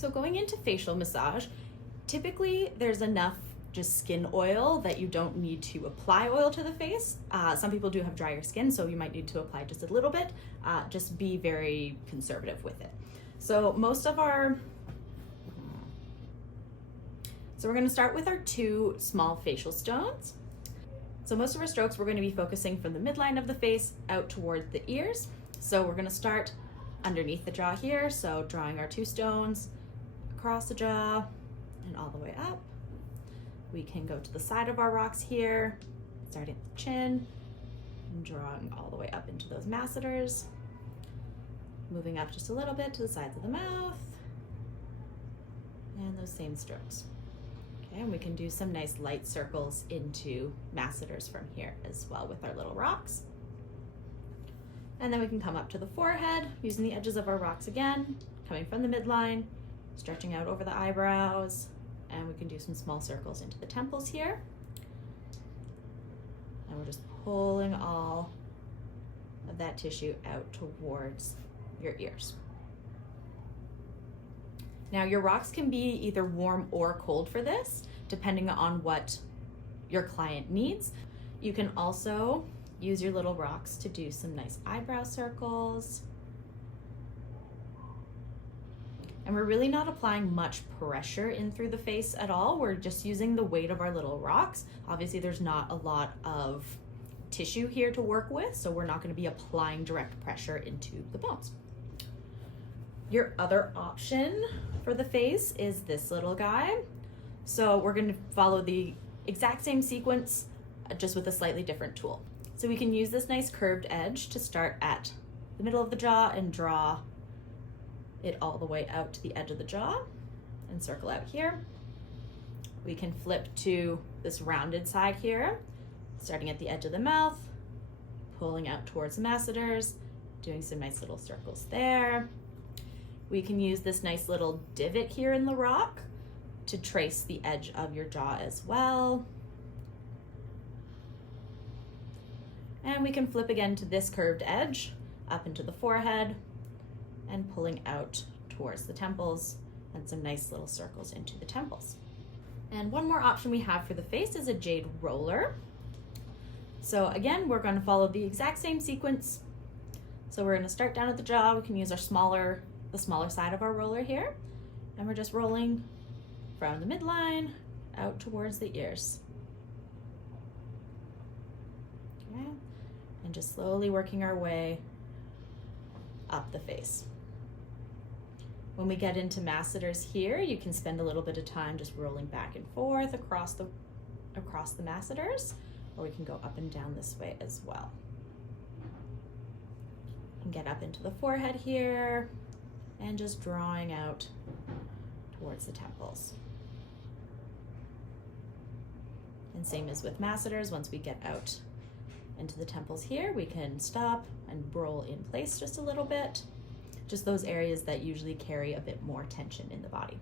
So going into facial massage, typically there's enough just skin oil that you don't need to apply oil to the face. Some people do have drier skin, so you might need to apply just a little bit. Just be very conservative with it. So we're gonna start with our 2 small facial stones. So most of our strokes, we're gonna be focusing from the midline of the face out toward the ears. So we're gonna start underneath the jaw here. So drawing our 2 stones across the jaw and all the way up. We can go to the side of our rocks here, starting at the chin and drawing all the way up into those masseters. Moving up just a little bit to the sides of the mouth and those same strokes. Okay, and we can do some nice light circles into masseters from here as well with our little rocks. And then we can come up to the forehead using the edges of our rocks again, coming from the midline, stretching out over the eyebrows, and we can do some small circles into the temples here. And we're just pulling all of that tissue out towards your ears. Now your rocks can be either warm or cold for this, depending on what your client needs. You can also use your little rocks to do some nice eyebrow circles. And we're really not applying much pressure in through the face at all. We're just using the weight of our little rocks. Obviously there's not a lot of tissue here to work with, so we're not going to be applying direct pressure into the bones. Your other option for the face is this little guy. So we're going to follow the exact same sequence, just with a slightly different tool. So we can use this nice curved edge to start at the middle of the jaw and draw it all the way out to the edge of the jaw and circle out here. We can flip to this rounded side here, starting at the edge of the mouth, pulling out towards the masseters, doing some nice little circles there. We can use this nice little divot here in the rock to trace the edge of your jaw as well. And we can flip again to this curved edge up into the forehead and pulling out towards the temples and some nice little circles into the temples. And one more option we have for the face is a jade roller. So again, we're going to follow the exact same sequence. So we're going to start down at the jaw. We can use the smaller side of our roller here, and we're just rolling from the midline out towards the ears. Okay. And just slowly working our way up the face. When we get into masseters here, you can spend a little bit of time just rolling back and forth across the masseters, or we can go up and down this way as well. And get up into the forehead here and just drawing out towards the temples. And same as with masseters, once we get out into the temples here, we can stop and roll in place just a little bit. Just those areas that usually carry a bit more tension in the body.